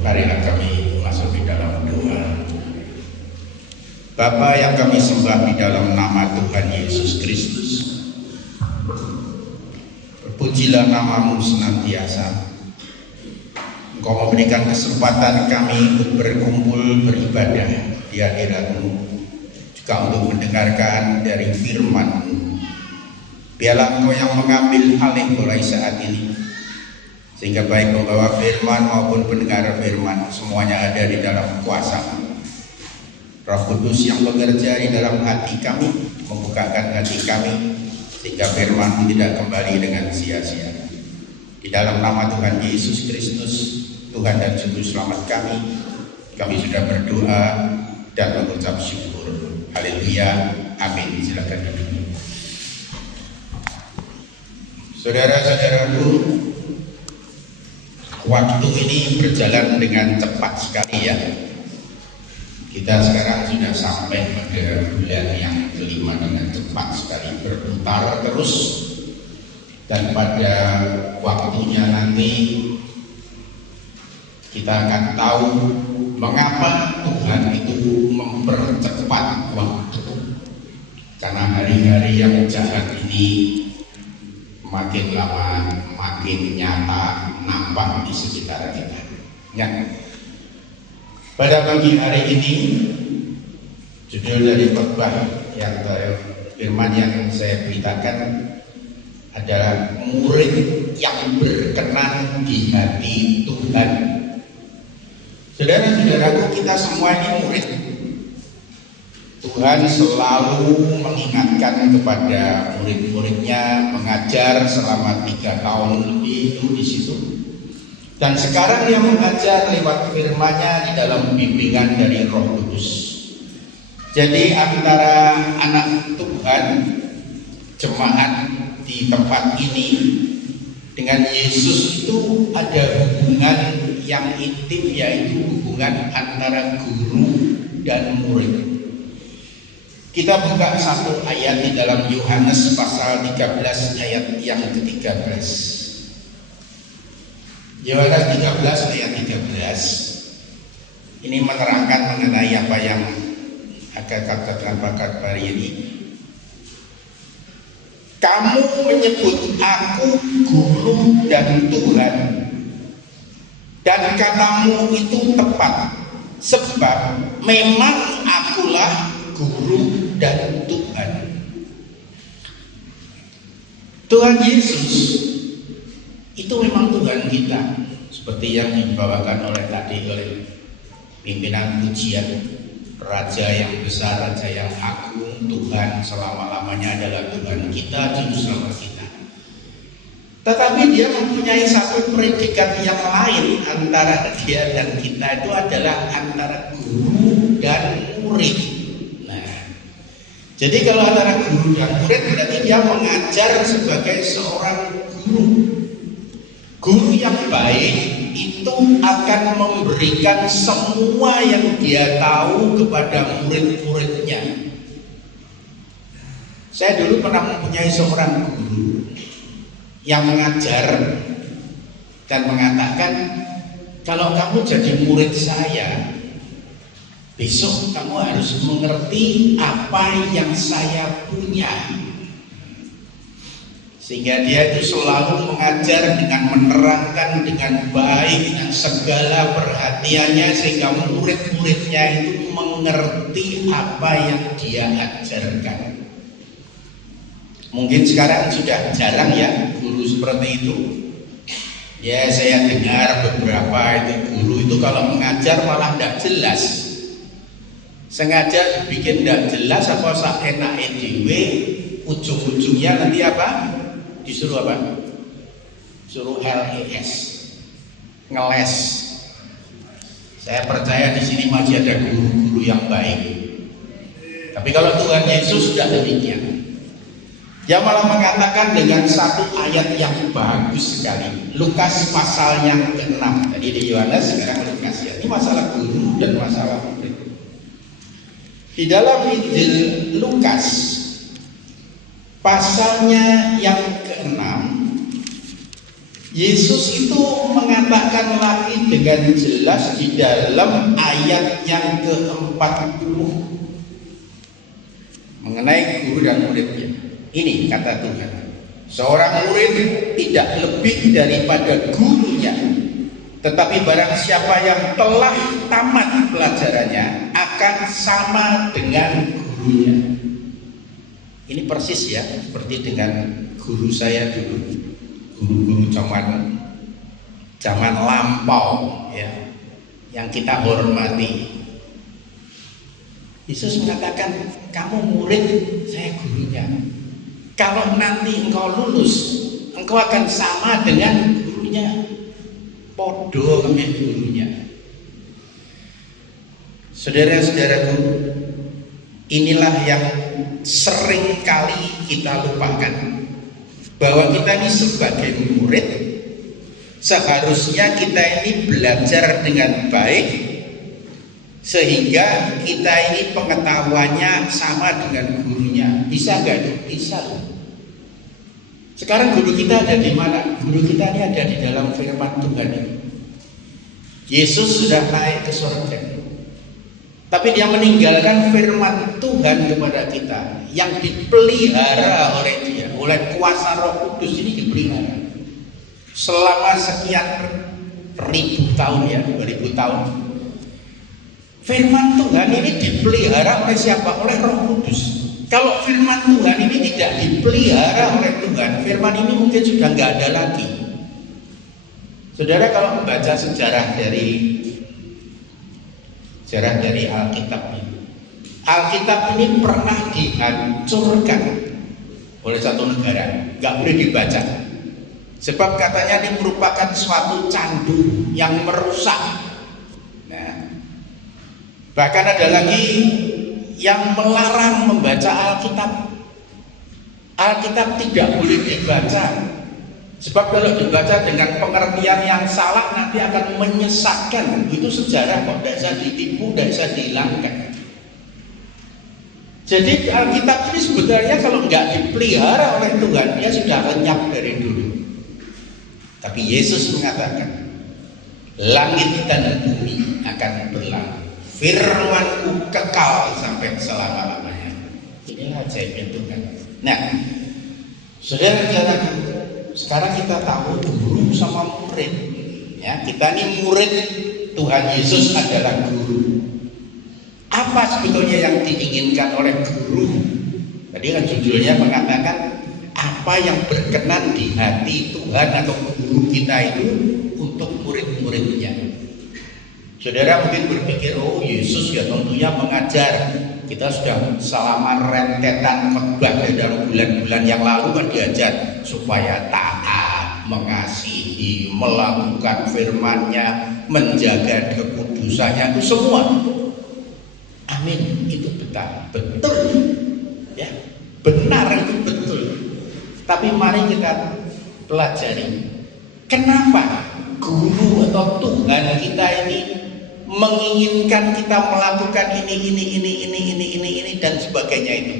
Marilah kami masuk di dalam doa. Bapa yang kami sembah di dalam nama Tuhan Yesus Kristus, terpujilah namamu senantiasa. Engkau memberikan kesempatan kami untuk berkumpul beribadah di hadirat-Mu, juga untuk mendengarkan dari firman-Mu. Biarlah Engkau yang mengambil alih mulai saat ini, sehingga baik membawa firman maupun pendengar firman semuanya ada di dalam kuasa-Mu. Roh Kudus yang bekerja di dalam hati kami, membukakan hati kami, sehingga firman tidak kembali dengan sia-sia. Di dalam nama Tuhan Yesus Kristus, Tuhan dan Juru Selamat kami sudah berdoa dan mengucap syukur. Haleluya, amin. Silakan duduk. Saudara-saudaraku, waktu ini berjalan dengan cepat sekali ya. Kita sekarang sudah sampai pada bulan yang kelima dengan cepat sekali, berputar terus, dan pada waktunya nanti kita akan tahu mengapa Tuhan itu mempercepat waktu. Karena hari-hari yang jahat ini makin lama makin nyata nampak di sekitar kita. Ya. Pada pagi hari ini, judul dari khotbah yang firman yang saya beritakan adalah murid yang berkenan di hati Tuhan. Saudara-saudaraku, kita semua ini murid. Tuhan selalu mengingatkan kepada murid-muridnya, mengajar selama 3 tahun lebih itu di situ. Dan sekarang dia mengajar lewat firman-Nya di dalam bimbingan dari Roh Kudus. Jadi antara anak Tuhan, jemaat di tempat ini dengan Yesus itu ada hubungan yang intim, yaitu hubungan antara guru dan murid. Kita buka satu ayat di dalam Yohanes pasal 13 ayat yang ke-13. Yohanes 13 ayat 13 ini menerangkan mengenai apa yang akan katakan bakat hari ini. Kamu menyebut aku guru dan Tuhan, dan katamu itu tepat, sebab memang akulah guru dan Tuhan. Tuhan Yesus itu memang Tuhan kita, seperti yang dibawakan oleh pimpinan pujian. Raja yang besar, Raja yang agung, Tuhan selama-lamanya adalah Tuhan kita, Juru Selamat kita. Tetapi dia mempunyai satu predikat yang lain antara dia dan kita, itu adalah antara guru dan murid. Jadi kalau antara guru dan murid berarti dia mengajar sebagai seorang guru. Guru yang baik itu akan memberikan semua yang dia tahu kepada murid-muridnya. Saya dulu pernah mempunyai seorang guru yang mengajar dan mengatakan, kalau kamu jadi murid saya, besok kamu harus mengerti apa yang saya punya. Sehingga dia itu selalu mengajar dengan menerangkan dengan baik, dengan segala perhatiannya, sehingga murid-muridnya itu mengerti apa yang dia ajarkan. Mungkin sekarang sudah jarang ya guru seperti itu. Ya, saya dengar beberapa itu guru itu kalau mengajar malah tidak jelas. Sengaja dibikin tidak jelas apa saenake dhewe, ujung-ujungnya nanti apa? Disuruh apa? Suruh LES, ngeles. Saya percaya di sini masih ada guru-guru yang baik. Tapi kalau Tuhan Yesus sudah demikian. Dia malah mengatakan dengan satu ayat yang bagus sekali. Lukas pasal yang ke-6. Tadi di Yohanes, sekarang Lukas ya. Ini masalah guru dan masalah murid. Di dalam Injil Lukas pasalnya yang ke-6 Yesus itu mengatakan lagi dengan jelas di dalam ayat yang ke-40 mengenai guru dan muridnya. Ini kata Tuhan, seorang murid tidak lebih daripada gurunya, tetapi barang siapa yang telah tamat pelajarannya akan sama dengan gurunya. Ini persis ya seperti dengan guru saya dulu, guru-guru zaman lampau ya, yang kita hormati. Yesus mengatakan, kamu murid, saya gurunya. Kalau nanti engkau lulus, engkau akan sama dengan gurunya. Podo kami gurunya. Saudara-saudaraku, inilah yang sering kali kita lupakan, bahwa kita ini sebagai murid seharusnya kita ini belajar dengan baik sehingga kita ini pengetahuannya sama dengan gurunya. Bisa gak itu? Bisa loh. Sekarang guru kita ada di mana? Guru kita ini ada di dalam firman Tuhan ini. Yesus sudah naik ke surga, tapi dia meninggalkan firman Tuhan kepada kita yang dipelihara oleh dia, oleh kuasa Roh Kudus. Ini dipelihara selama sekian ribu tahun ya, 2000 tahun. Firman Tuhan ini dipelihara oleh siapa? Oleh Roh Kudus. Kalau firman Tuhan ini tidak dipelihara oleh Tuhan, firman ini mungkin sudah nggak ada lagi. Saudara kalau membaca sejarah dari Alkitab ini, Alkitab ini pernah dihancurkan oleh satu negara, nggak boleh dibaca. Sebab katanya ini merupakan suatu candu yang merusak. Nah, bahkan ada lagi yang melarang membaca Alkitab. Alkitab tidak boleh dibaca, sebab kalau dibaca dengan pengertian yang salah nanti akan menyesatkan. Itu sejarah kok, tidak bisa ditipu, tidak bisa dihilangkan. Jadi Alkitab ini sebenarnya kalau nggak dipelihara oleh Tuhan, dia sudah lenyap dari dulu. Tapi Yesus mengatakan, langit dan bumi akan berlalu, firman-Ku kekal sampai selama-lamanya. Inilah ajaibnya Tuhan. Nah, saudara-saudara, sekarang kita tahu guru sama murid. Ya, kita ini murid, Tuhan Yesus adalah guru. Apa sebetulnya yang diinginkan oleh guru? Tadi kan judulnya mengatakan apa yang berkenan di hati Tuhan atau guru kita itu untuk murid-muridnya. Saudara mungkin berpikir, oh Yesus ya tentunya mengajar. Kita sudah selama rentetan khotbah dalam bulan-bulan yang lalu kan diajar supaya taat, mengasihi, melakukan firman-Nya, menjaga kekudusannya, itu semua. Amin, itu betul ya, benar, itu betul. Tapi mari kita pelajari, kenapa guru atau Tuhan kita ini menginginkan kita melakukan ini dan sebagainya itu.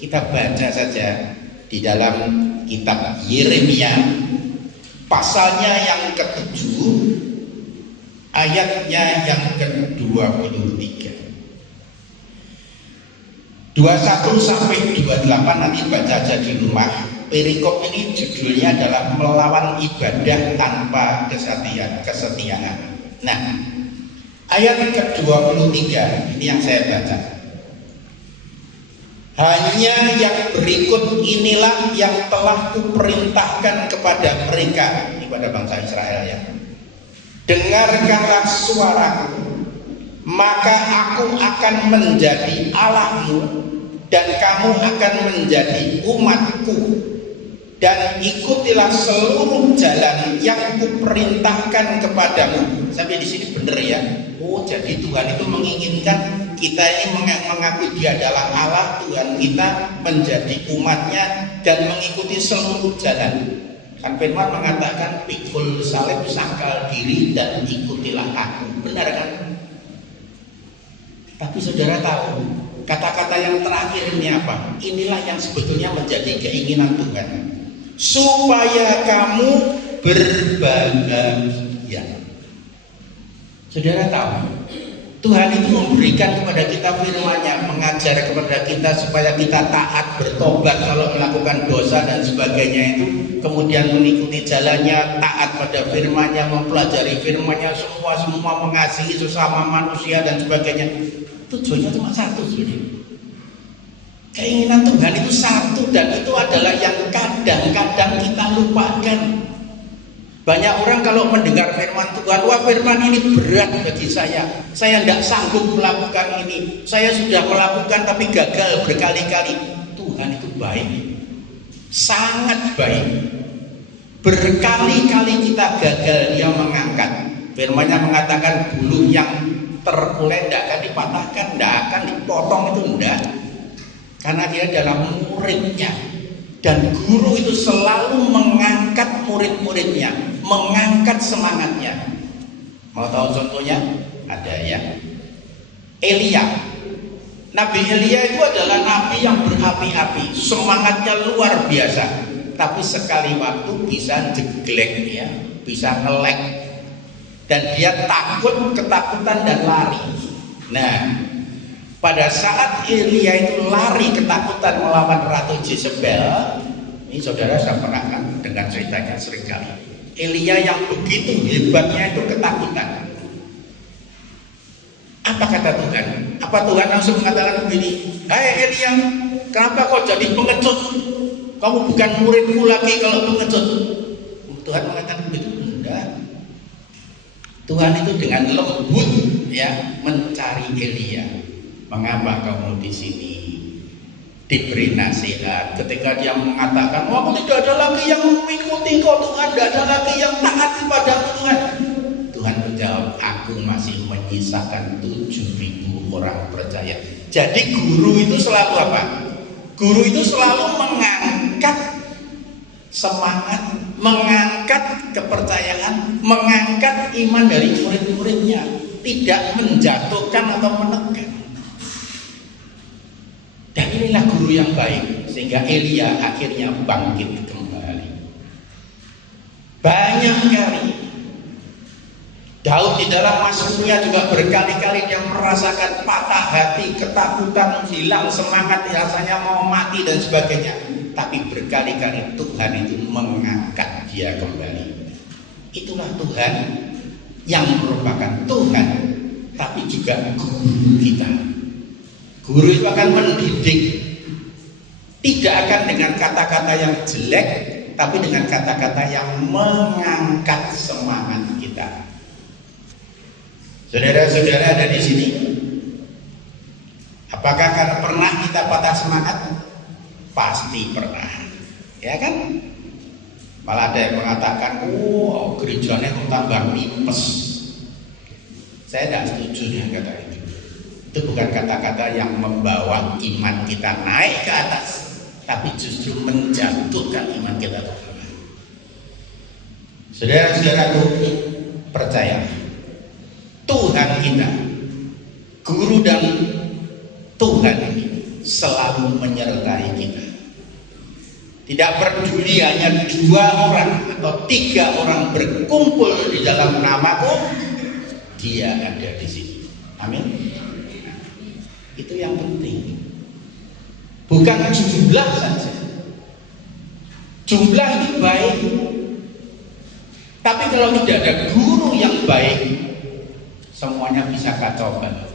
Kita baca saja di dalam kitab Yeremia pasalnya yang ke-7 ayatnya yang ke-23. 21 sampai 28 nanti baca aja di rumah. Perikop ini judulnya adalah melawan ibadah tanpa kesetiaan. Nah, ayat ke-23 ini yang saya baca. Hanya yang berikut inilah yang telah kuperintahkan kepada mereka, ini pada bangsa Israel ya. Dengarkanlah suaraku, maka aku akan menjadi Allahmu dan kamu akan menjadi umatku, dan ikutilah seluruh jalan yang kuperintahkan kepadamu. Sampai di sini benar ya. Oh, jadi Tuhan itu menginginkan kita ini mengaku Dia adalah Allah, Tuhan kita, menjadi umatnya dan mengikuti seluruh jalan. Kan firman mengatakan pikul salib, sangkal diri dan ikutilah aku. Benar kan? Tapi saudara tahu kata-kata yang terakhir ini apa? Inilah yang sebetulnya menjadi keinginan Tuhan, supaya kamu berbahagia. Saudara tahu, Tuhan itu memberikan kepada kita firman-Nya, mengajar kepada kita supaya kita taat, bertobat kalau melakukan dosa dan sebagainya itu, kemudian mengikuti jalannya, taat pada firman-Nya, mempelajari firman-Nya, semua mengasihi sesama manusia dan sebagainya. Tujuannya cuma satu, saudara. Keinginan Tuhan itu satu, dan itu adalah yang kadang-kadang kita lupakan. Banyak orang kalau mendengar firman Tuhan, wah firman ini berat bagi saya tidak sanggup melakukan ini, saya sudah melakukan tapi gagal berkali-kali. Tuhan itu baik, sangat baik. Berkali-kali kita gagal, Dia mengangkat. Firman-Nya mengatakan bulu yang terkulai tidak akan dipatahkan, tidak akan dipotong, itu tidak, karena Dia adalah muridnya. Dan guru itu selalu mengangkat murid-muridnya, mengangkat semangatnya. Mau tahu contohnya? Ada ya, Elia. Nabi Elia itu adalah nabi yang berapi-api, semangatnya luar biasa. Tapi sekali waktu bisa jeglek ya, bisa ngelek, dan dia takut, ketakutan dan lari. Nah, pada saat Elia itu lari ketakutan melawan Ratu Jezebel, ini saudara saya pernah kan dengar ceritanya seringkali. Elia yang begitu hebatnya itu ketakutan. Apa kata Tuhan? Apa Tuhan langsung mengatakan begini, "Hai Elia, kenapa kau jadi pengecut? Kamu bukan muridku lagi kalau pengecut." Tuhan mengatakan begitu? Enggak. Tuhan itu dengan lembut ya mencari Elia. Mengapa kamu di sini? Diberi nasihat. Ketika dia mengatakan, aku tidak ada lagi yang mengikuti kau Tuhan, tidak ada lagi yang taat kepada Tuhan. Tuhan menjawab, aku masih menyisakan 7.000 orang percaya. Jadi guru itu selalu apa? Guru itu selalu mengangkat semangat, mengangkat kepercayaan, mengangkat iman dari murid-muridnya, tidak menjatuhkan atau menekan. Dan inilah guru yang baik, sehingga Elia akhirnya bangkit kembali. Banyak kali Daud di dalam Mazmurnya juga berkali-kali dia merasakan patah hati, ketakutan, hilang semangat, rasanya mau mati dan sebagainya. Tapi berkali-kali Tuhan itu mengangkat dia kembali. Itulah Tuhan yang merupakan Tuhan, tapi juga guru kita. Guru itu akan mendidik, tidak akan dengan kata-kata yang jelek, tapi dengan kata-kata yang mengangkat semangat kita. Saudara-saudara ada di sini, apakah karena pernah kita patah semangat? Pasti pernah, ya kan? Malah ada yang mengatakan, oh gerejanya kok tambah nipes. Saya tidak setuju dengan kata itu. Itu bukan kata-kata yang membawa iman kita naik ke atas, tapi justru menjatuhkan iman kita ke bawah. Saudara-saudaraku, percaya Tuhan kita, guru dan Tuhan ini selalu menyertai kita. Tidak peduli hanya 2 orang atau 3 orang berkumpul di dalam namaku, Dia ada di sini. Amin. Itu yang penting, bukan jumlah saja. Jumlah itu baik, tapi kalau tidak ada guru yang baik, semuanya bisa kacau balau.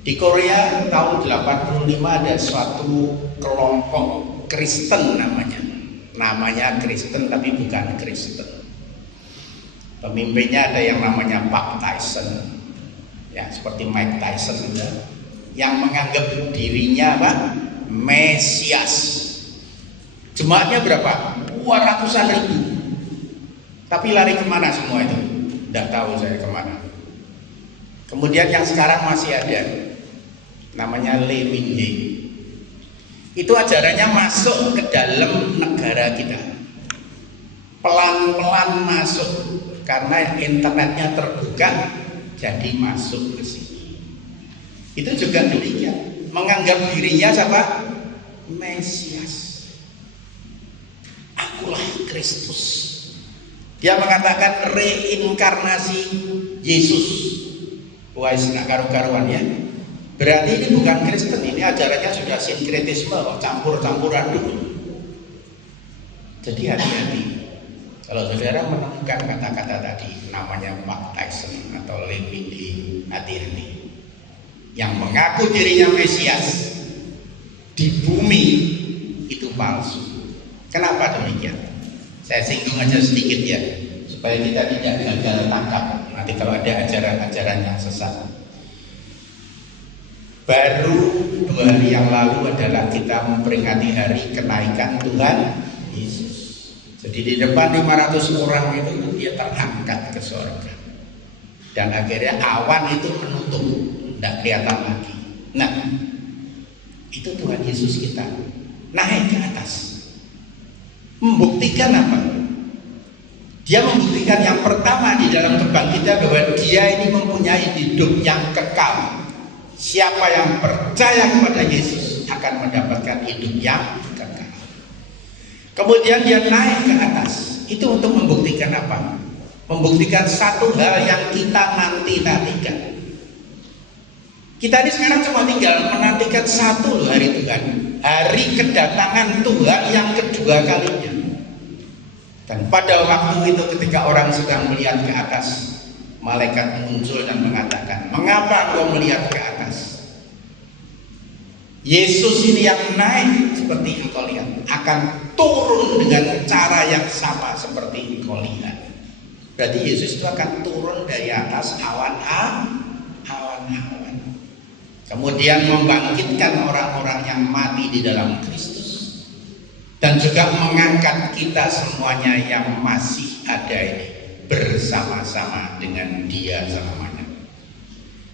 Di Korea tahun 85 ada suatu kelompok Kristen namanya Kristen tapi bukan Kristen. Pemimpinnya ada yang namanya Pak Tyson, ya seperti Mike Tyson ya, yang menganggap dirinya apa? Mesias. Jemaatnya berapa? Ratusan ribu. Tapi lari kemana semua itu? Tidak tahu saya kemana. Kemudian yang sekarang masih ada, namanya Lee Min-hee. Itu ajarannya masuk ke dalam negara kita, pelan-pelan masuk, karena internetnya terbuka, jadi masuk ke sini. Itu juga demikian, menganggap dirinya siapa? Mesias. Akulah Kristus. Dia mengatakan reinkarnasi Yesus. Wah, nak karu-karuan ya. Berarti ini bukan Kristen, ini ajarannya sudah sinkretisme, campur-campuran dulu. Jadi hati-hati. Kalau saudara menemukan kata-kata tadi, namanya baptism atau living di hati-hati, yang mengaku dirinya Mesias di bumi, itu palsu. Kenapa demikian? Saya singgung aja sedikit ya, supaya kita tidak gagal tangkap nanti kalau ada ajaran-ajaran yang sesat. Baru 2 hari yang lalu adalah kita memperingati hari kenaikan Tuhan Yesus. Jadi di depan 500 orang itu dia terangkat ke surga. Dan akhirnya awan itu menutup, tidak kelihatan lagi. Nah, itu Tuhan Yesus kita naik ke atas. Membuktikan apa? Dia membuktikan yang pertama di dalam kebangkitan bahwa dia ini mempunyai hidup yang kekal. Siapa yang percaya kepada Yesus akan mendapatkan hidup yang kekal. Kemudian dia naik ke atas. Itu untuk membuktikan apa? Membuktikan satu hal yang kita nanti-nantikan. Kita ini sekarang cuma tinggal menantikan satu loh hari Tuhan. Hari kedatangan Tuhan yang kedua kalinya. Dan pada waktu itu ketika orang sedang melihat ke atas, malaikat muncul dan mengatakan, mengapa engkau melihat ke atas? Yesus ini yang naik seperti engkau lihat akan turun dengan cara yang sama seperti engkau lihat. Berarti Yesus itu akan turun dari atas awan-awan. Kemudian membangkitkan orang-orang yang mati di dalam Kristus. Dan juga mengangkat kita semuanya yang masih ada ini bersama-sama dengan dia selamanya.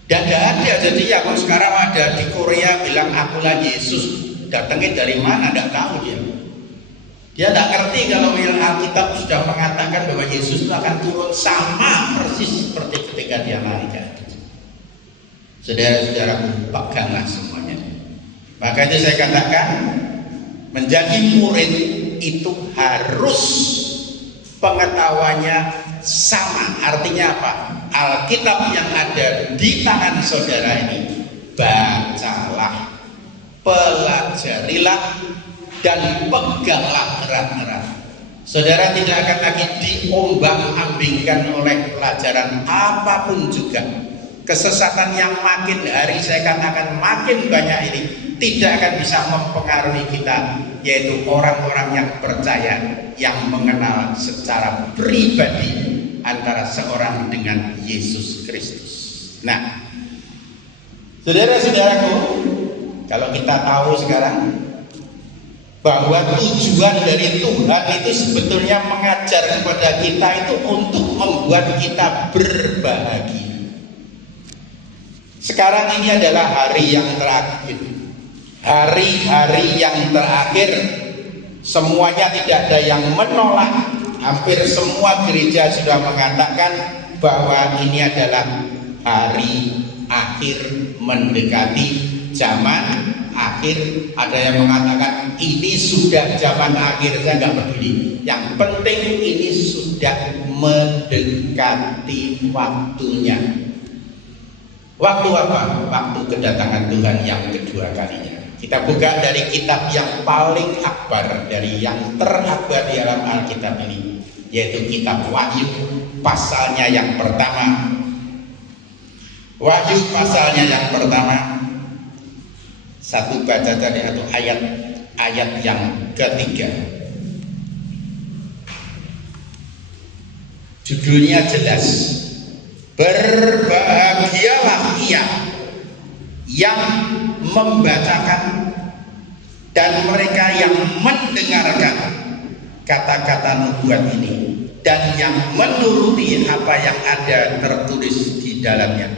Dan tidak ada, jadi ya kalau sekarang ada di Korea bilang akulah Yesus, datangnya dari mana tidak tahu dia. Dia tidak ngerti kalau yang Alkitab sudah mengatakan bahwa Yesus itu akan turun sama persis seperti ketika dia naik. Saudara-saudara, peganglah semuanya. Maka itu saya katakan, menjadi murid itu harus pengetahuannya sama. Artinya apa? Alkitab yang ada di tangan saudara ini bacalah, pelajarilah, dan peganglah erat-erat. Saudara tidak akan lagi diombang-ambingkan oleh pelajaran apapun juga. Kesesatan yang makin hari saya katakan makin banyak ini tidak akan bisa mempengaruhi kita, yaitu orang-orang yang percaya, yang mengenal secara pribadi antara seorang dengan Yesus Kristus. Nah, saudara-saudaraku, kalau kita tahu sekarang bahwa tujuan dari Tuhan itu sebetulnya mengajar kepada kita itu untuk membuat kita berbahagia. Sekarang ini adalah hari yang terakhir, hari-hari yang terakhir. Semuanya tidak ada yang menolak. Hampir semua gereja sudah mengatakan bahwa ini adalah hari akhir, mendekati zaman akhir. Ada yang mengatakan ini sudah zaman akhir, saya nggak peduli. Yang penting ini sudah mendekati waktunya. Waktu apa? Waktu kedatangan Tuhan yang kedua kalinya. Kita buka dari kitab yang paling akbar, dari yang terakbar di dalam Alkitab ini, yaitu kitab Wahyu, pasalnya yang pertama. Wahyu pasalnya yang pertama. Satu baca tadi atau ayat yang ketiga. Judulnya jelas. Berbahagialah ia yang membacakan dan mereka yang mendengarkan kata-kata nubuat ini dan yang menuruti apa yang ada tertulis di dalamnya,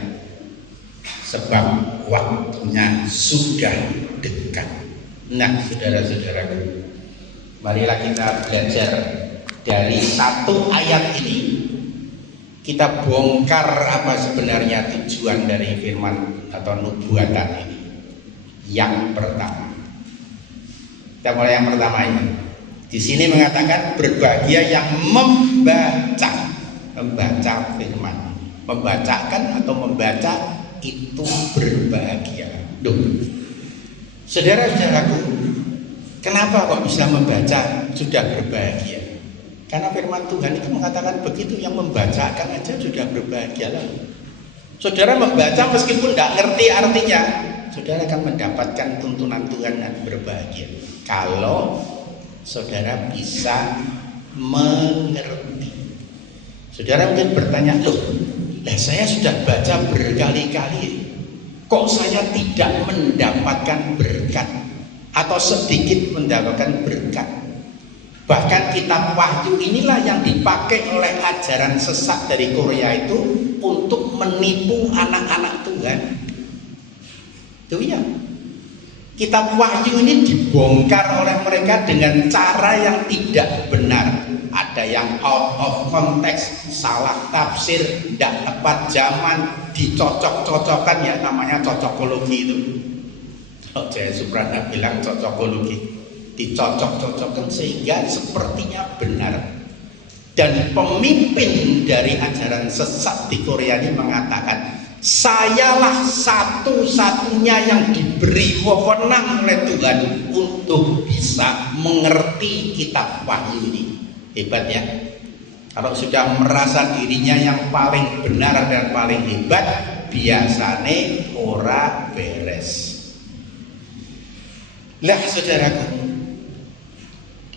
sebab waktunya sudah dekat. Nah, saudara-saudaraku, marilah kita belajar dari satu ayat ini. Kita bongkar apa sebenarnya tujuan dari firman atau nubuatan ini. Yang pertama, kita mulai yang pertama ini. Di sini mengatakan berbahagia yang membaca firman. Membacakan atau membaca itu berbahagia. Duh. Saudara-saudaraku, kenapa kok bisa membaca sudah berbahagia? Karena firman Tuhan itu mengatakan begitu, yang membacakan aja sudah berbahagia lalu. Saudara membaca meskipun tidak ngerti artinya, saudara akan mendapatkan tuntunan Tuhan dan berbahagia. Kalau saudara bisa mengerti. Saudara mungkin bertanya, loh, saya sudah baca berkali-kali, kok saya tidak mendapatkan berkat atau sedikit mendapatkan berkat? Bahkan kitab Wahyu inilah yang dipakai oleh ajaran sesat dari Korea itu untuk menipu anak-anak Tuhan. Itu ya. Kitab Wahyu ini dibongkar oleh mereka dengan cara yang tidak benar. Ada yang out of context, salah tafsir, tidak tepat zaman, dicocok-cocokkan, ya namanya cocokologi itu. Kalau Jaya Suprana bilang cocokologi, dicocok-cocokkan sehingga sepertinya benar. Dan pemimpin dari ajaran sesat di Korea ini mengatakan, sayalah satu-satunya yang diberi wewenang oleh Tuhan untuk bisa mengerti kitab Wahyu ini. Hebat ya. Kalau sudah merasa dirinya yang paling benar dan paling hebat, biasanya ora beres. Lah saudaraku,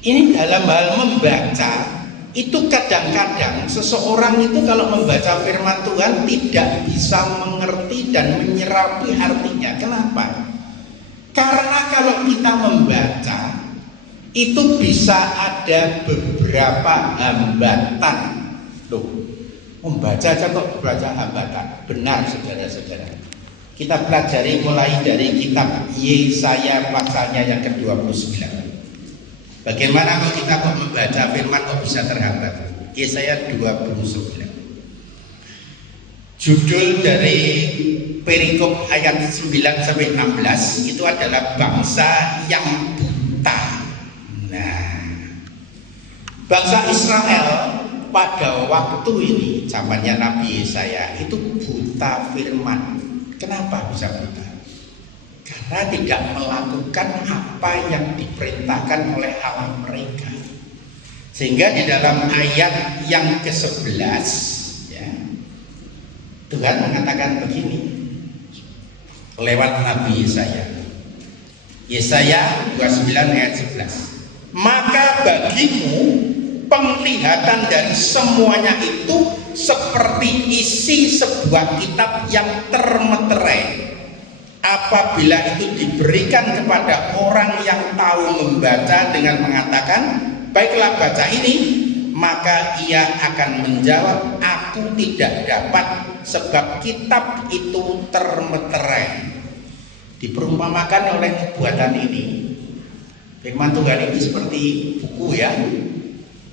ini dalam hal membaca itu kadang-kadang seseorang itu kalau membaca firman Tuhan tidak bisa mengerti dan menyerapi artinya. Kenapa? Karena kalau kita membaca itu bisa ada beberapa hambatan. Loh, membaca aja kok baca hambatan. Benar saudara-saudara. Kita pelajari mulai dari kitab Yesaya pasalnya yang ke-29. Bagaimana kalau kita kok membaca firman kok bisa terhambat? Yesaya 29. Judul dari perikop ayat 9 sampai 16 itu adalah bangsa yang buta. Nah, bangsa Israel pada waktu ini zamannya Nabi Yesaya itu buta firman. Kenapa bisa buta? Karena tidak melakukan apa yang diperintahkan oleh Allah mereka. Sehingga di dalam ayat yang ke-11 ya, Tuhan mengatakan begini lewat Nabi Yesaya. Yesaya 29 ayat 11. Maka bagimu penglihatan dari semuanya itu seperti isi sebuah kitab yang termeterai. Apabila itu diberikan kepada orang yang tahu membaca dengan mengatakan, baiklah baca ini, maka ia akan menjawab, aku tidak dapat sebab kitab itu termeterai. Diperumpamakan oleh nubuatan ini, firman Tuhan ini seperti buku ya.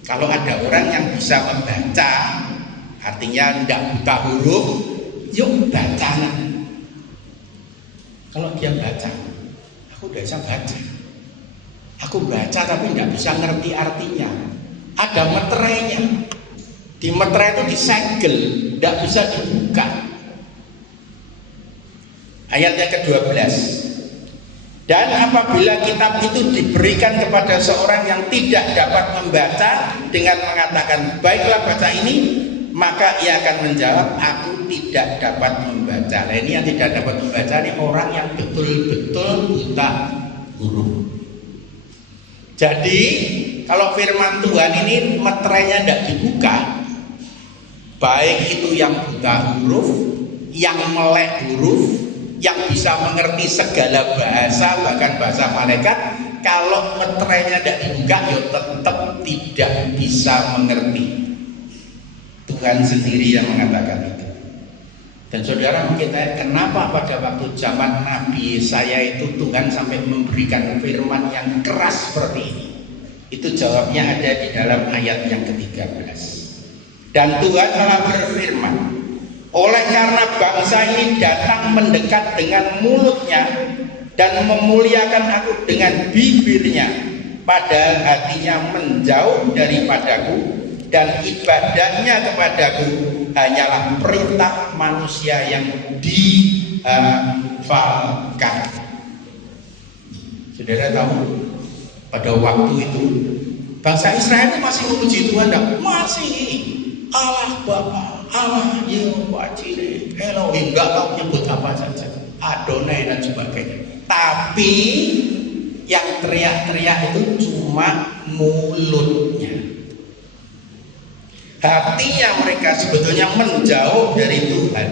Kalau ada orang yang bisa membaca, artinya tidak buta huruf, yuk baca. Kalau dia baca, aku tidak bisa baca. Aku baca tapi tidak bisa ngerti artinya. Ada meterainya. Di meterai itu disegel, tidak bisa dibuka. Ayatnya ke-12. Dan apabila kitab itu diberikan kepada seorang yang tidak dapat membaca dengan mengatakan, baiklah baca ini, maka ia akan menjawab, aku tidak dapat membaca. Nah, ini yang tidak dapat membaca ini orang yang betul-betul buta huruf. Jadi kalau firman Tuhan ini meterainya tidak dibuka, baik itu yang buta huruf, yang melek huruf, yang bisa mengerti segala bahasa, bahkan bahasa malaikat, kalau meterainya tidak dibuka, ya tetap tidak bisa mengerti. Tuhan sendiri yang mengatakan itu. Dan saudara mungkin tanya, kenapa pada waktu zaman Nabi Yesaya itu Tuhan sampai memberikan firman yang keras seperti ini? Itu jawabnya ada di dalam ayat yang ke-13. Dan Tuhan telah berfirman, oleh karena bangsa ini datang mendekat dengan mulutnya dan memuliakan aku dengan bibirnya, padahal hatinya menjauh daripadaku, dan ibadahnya kepadaku hanyalah perintah manusia yang dihafalkan. Saudara tahu, pada waktu itu bangsa Israel itu masih memuji Tuhan, masih Allah Bapa, Allah Yehova Jireh, Elohim, nggak tahu nyebut apa saja, Adonai dan sebagainya. Tapi yang teriak-teriak itu cuma mulutnya. Hatinya mereka sebetulnya menjauh dari Tuhan.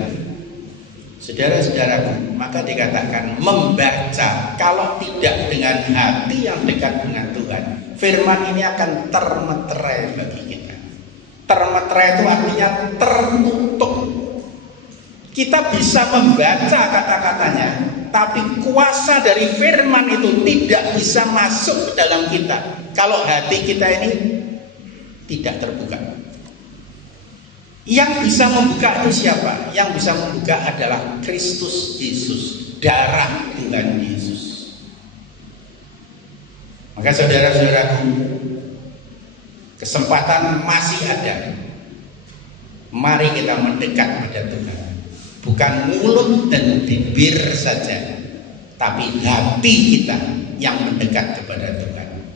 Saudara-saudaraku, maka dikatakan membaca kalau tidak dengan hati yang dekat dengan Tuhan, firman ini akan termeterai bagi kita. Termeterai itu artinya tertutup. Kita bisa membaca kata-katanya, tapi kuasa dari firman itu tidak bisa masuk ke dalam kita kalau hati kita ini tidak terbuka. Yang bisa membuka itu siapa? Yang bisa membuka adalah Kristus Yesus, darah Tuhan Yesus. Maka saudara-saudaraku, kesempatan masih ada. Mari kita mendekat pada Tuhan. Bukan mulut dan bibir saja, tapi hati kita yang mendekat kepada Tuhan.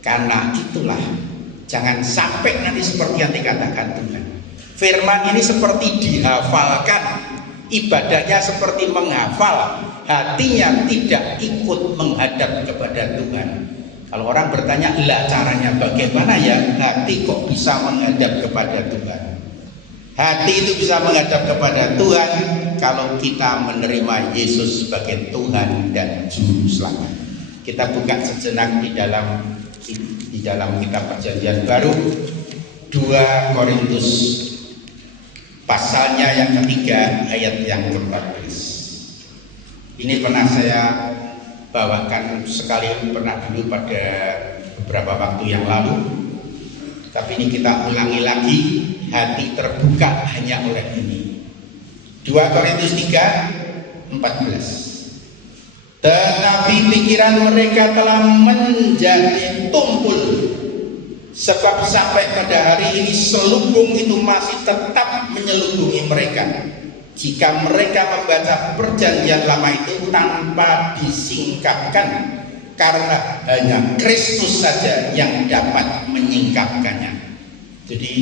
Karena itulah, jangan sampai nanti seperti yang dikatakan Tuhan. Firman ini seperti dihafalkan, ibadahnya seperti menghafal, hatinya tidak ikut menghadap kepada Tuhan. Kalau orang bertanya, lah caranya bagaimana ya hati kok bisa menghadap kepada Tuhan? Hati itu bisa menghadap kepada Tuhan kalau kita menerima Yesus sebagai Tuhan dan Juru Selamat. Kita buka sejenak di dalam kitab Perjanjian Baru, 2 Korintus pasalnya yang ketiga ayat yang ke-14. Ini pernah saya bawakan sekali, pernah dulu pada beberapa waktu yang lalu, tapi ini kita ulangi lagi. Hati terbuka hanya oleh ini. 2 Korintus 3:14. Tetapi pikiran mereka telah menjadi tumpul, sebab sampai pada hari ini selubung itu masih tetap menyelubungi mereka. Jika mereka membaca perjanjian lama itu tanpa disingkapkan, karena hanya Kristus saja yang dapat menyingkapkannya. Jadi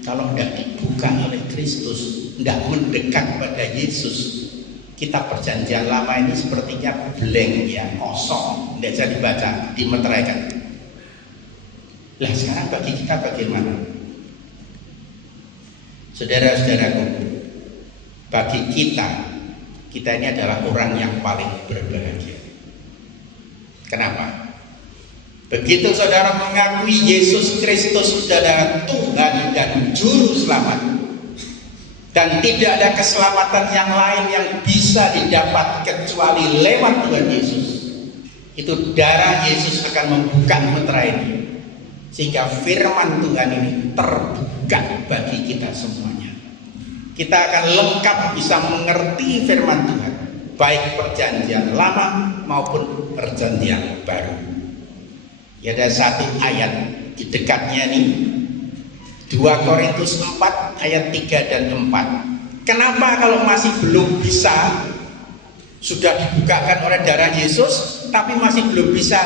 kalau tidak dibuka oleh Kristus, tidak mendekat pada Yesus, kitab perjanjian lama ini sepertinya blank, ya, kosong, tidak bisa dibaca, dimeteraikan. Lah sekarang bagi kita bagaimana? Saudara-saudaraku, bagi kita ini adalah orang yang paling berbahagia. Kenapa? Begitu saudara mengakui Yesus Kristus adalah Tuhan dan Juru Selamat, dan tidak ada keselamatan yang lain yang bisa didapat kecuali lewat Tuhan Yesus, itu darah Yesus akan membuka meterai ini, sehingga firman Tuhan ini terbuka bagi kita semuanya. Kita akan lengkap bisa mengerti firman Tuhan, baik perjanjian lama maupun perjanjian baru. Ya, ada satu ayat di dekatnya nih, 2 Korintus 4 ayat 3 dan 4. Kenapa kalau masih belum bisa, sudah dibukakan oleh darah Yesus, tapi masih belum bisa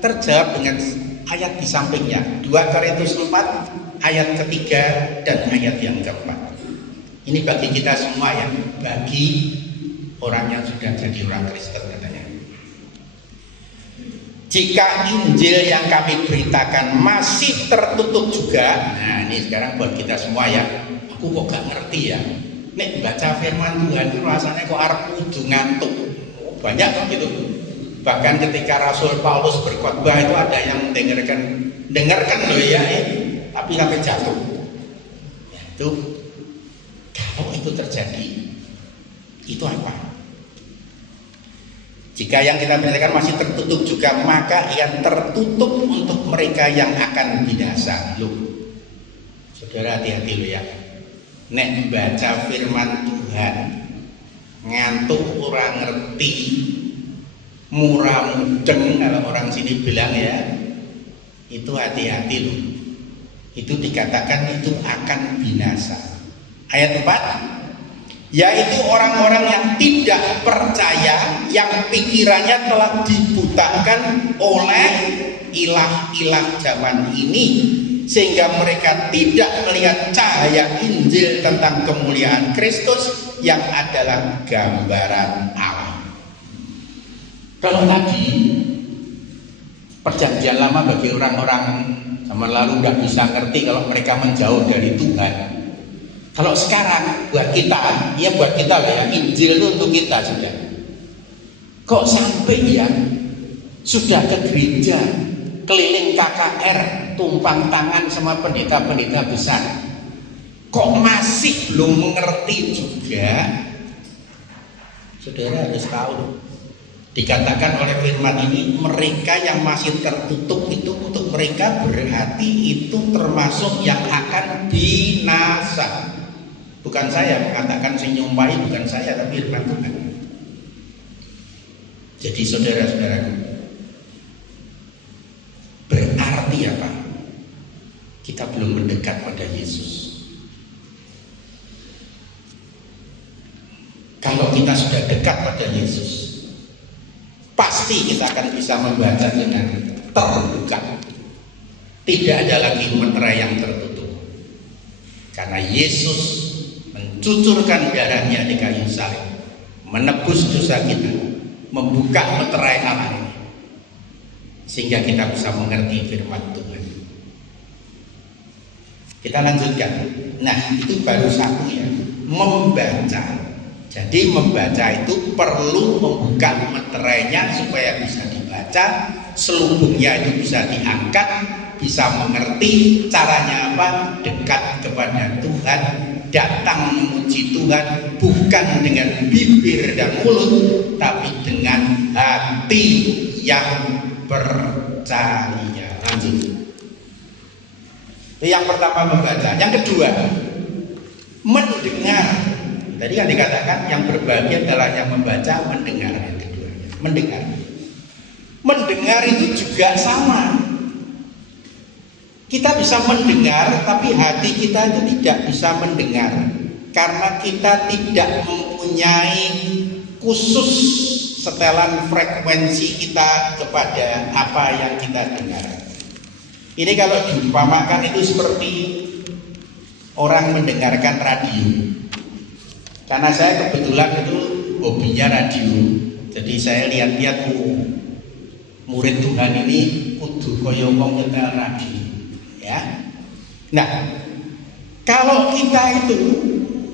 terjawab dengan ayat di sampingnya, 2 Korintus 4 ayat ketiga dan ayat yang keempat. Ini bagi kita semua ya, bagi orang yang sudah jadi orang Kristen katanya. Jika Injil yang kami beritakan masih tertutup juga, nah ini sekarang buat kita semua ya, aku kok gak ngerti ya, nek baca firman Tuhan itu rasanya kok arep kudu ngantuk. Banyak kan gitu. Bahkan ketika Rasul Paulus berkhotbah itu ada yang dengarkan loh ya, tapi sampai jatuh. Ya, itu kalau itu terjadi, itu apa? Jika yang kita beritakan masih tertutup juga, maka yang tertutup untuk mereka yang akan binasa. Loh, saudara hati-hati loh ya. Nek baca firman Tuhan ngantuk, orang ngerti, murah mudeng kalau orang sini bilang ya, itu hati-hati loh. Itu dikatakan itu akan binasa. Ayat 4, yaitu orang-orang yang tidak percaya, yang pikirannya telah dibutakan oleh ilah-ilah zaman ini, sehingga mereka tidak melihat cahaya Injil tentang kemuliaan Kristus yang adalah gambaran Allah. Kalau tadi perjanjian lama bagi orang-orang zaman lalu tidak bisa ngerti kalau mereka menjauh dari Tuhan. Kalau sekarang buat kita, ya buat kita lah ya, Injil itu untuk kita sudah. Kok sampai ya sudah ke gereja, keliling KKR, tumpang tangan sama pendeta-pendeta besar, kok masih belum mengerti juga? Saudara harus tahu, dikatakan oleh firman ini, mereka yang masih tertutup itu untuk mereka berarti itu termasuk yang akan binasa. Bukan saya mengatakan, saya nyumpahi, bukan saya, tapi firman Tuhan. Jadi saudara-saudaraku, berarti apa? Kita belum mendekat pada Yesus. Kalau kita sudah dekat pada Yesus, pasti kita akan bisa membaca dengan terbuka. Tidak ada lagi meterai yang tertutup, karena Yesus mencucurkan darahnya di kayu salib, menebus dosa kita, membuka meterai Allah, sehingga kita bisa mengerti firman Tuhan. Kita lanjutkan. Nah, itu baru satu ya, membaca. Jadi membaca itu perlu membuka meterainya supaya bisa dibaca, selubungnya itu bisa diangkat, bisa mengerti caranya apa, dekat kepada Tuhan, datang memuji Tuhan bukan dengan bibir dan mulut, tapi dengan hati yang percaya. Lanjut. Itu yang pertama, membaca. Yang kedua, mendengar. Tadi kan dikatakan yang berbahagia adalah yang membaca, mendengar. Yang kedua, mendengar. Mendengar itu juga sama. Kita bisa mendengar, tapi hati kita itu tidak bisa mendengar, karena kita tidak mempunyai khusus setelan frekuensi kita kepada apa yang kita dengar. Ini kalau diumpamakan itu seperti orang mendengarkan radio. Karena saya kebetulan itu hobinya radio, jadi saya lihat-lihat murid Tuhan ini kudu koyo wong nyetel radio. Ya. Nah, kalau kita itu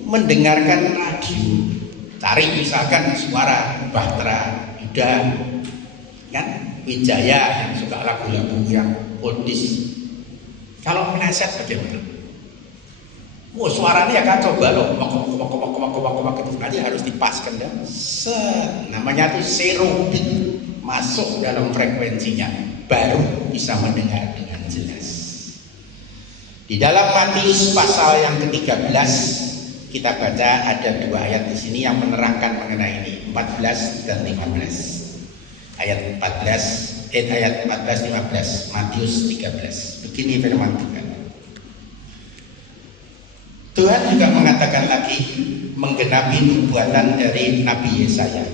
mendengarkan radio, cari misalkan suara Bahtera Yuda, kan, Wijaya yang suka lagu-lagu yang oldies. Kalau meleset bagaimana? Suaranya ya kacau balau, itu nanti harus dipaskan ya. Namanya itu serobit, masuk dalam frekuensinya, baru bisa mendengar dengan jelas. Di dalam Matius pasal yang ke-13 kita baca ada dua ayat di sini yang menerangkan mengenai ini, 14 dan 15. Ayat 14 15 Matius 13. Begini firman Tuhan. Tuhan juga mengatakan lagi menggenapi nubuatan dari Nabi Yesaya.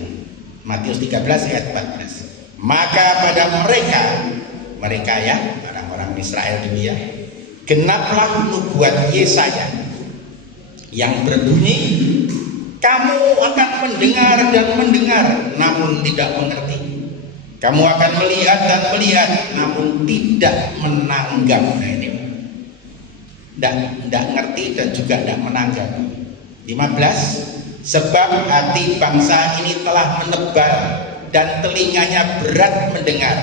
Matius 13 ayat 14. Maka pada mereka ya, orang-orang Israel dulu ya, genaplah nubuat Yesaya yang berbunyi, kamu akan mendengar dan mendengar, namun tidak mengerti. Kamu akan melihat dan melihat, namun tidak menanggap. Nah ini, tidak ngerti dan juga tidak menanggap. 15. Sebab hati bangsa ini telah menebal dan telinganya berat mendengar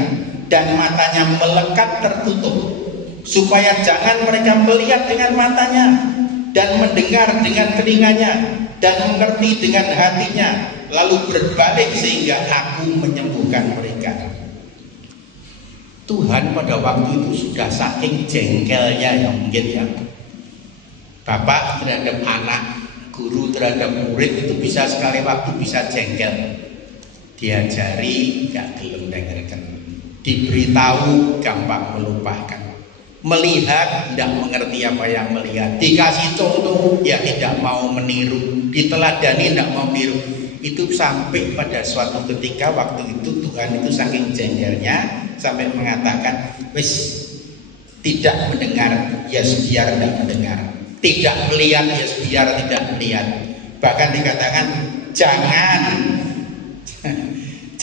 dan matanya melekat tertutup, supaya jangan mereka melihat dengan matanya dan mendengar dengan telinganya dan mengerti dengan hatinya, lalu berbalik sehingga aku menyembuhkan mereka. Tuhan pada waktu itu sudah saking jengkelnya ya, mungkin ya, bapak terhadap anak, guru terhadap murid itu bisa sekali waktu bisa jengkel, diajari gak gelem dengarkan. Diberitahu gampang melupakan, melihat tidak mengerti apa yang melihat, dikasih contoh ya tidak mau meniru, diteladani tidak mau meniru. Itu sampai pada suatu ketika waktu itu Tuhan itu saking jengkelnya sampai mengatakan, wis tidak mendengar ya biar tidak mendengar, tidak melihat ya biar tidak melihat. Bahkan dikatakan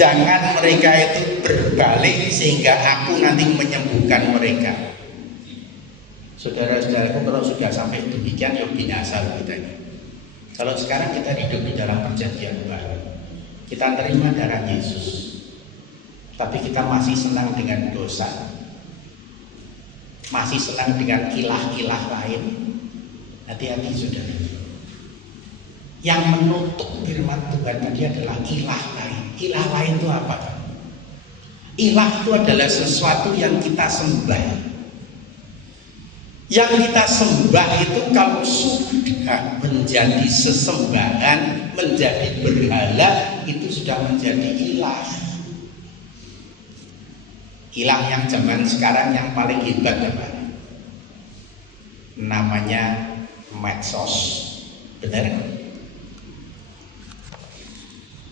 jangan mereka itu berbalik sehingga aku nanti menyembuhkan mereka. Saudara-saudaraku, kalau sudah sampai demikian ya binasa kita ini. Kalau sekarang kita hidup di dalam perjanjian baru, kita terima darah Yesus, tapi kita masih senang dengan dosa, masih senang dengan ilah-ilah lain. Hati-hati saudara. Yang menutup firman Tuhan tadi adalah ilah lain. Ilah lain itu apa? Ilah itu adalah sesuatu yang kita sembah. Yang kita sembah itu kalau sudah menjadi sesembahan, menjadi berhala, itu sudah menjadi ilah. Ilah yang zaman sekarang yang paling hebat apa? Namanya medsos. Benar?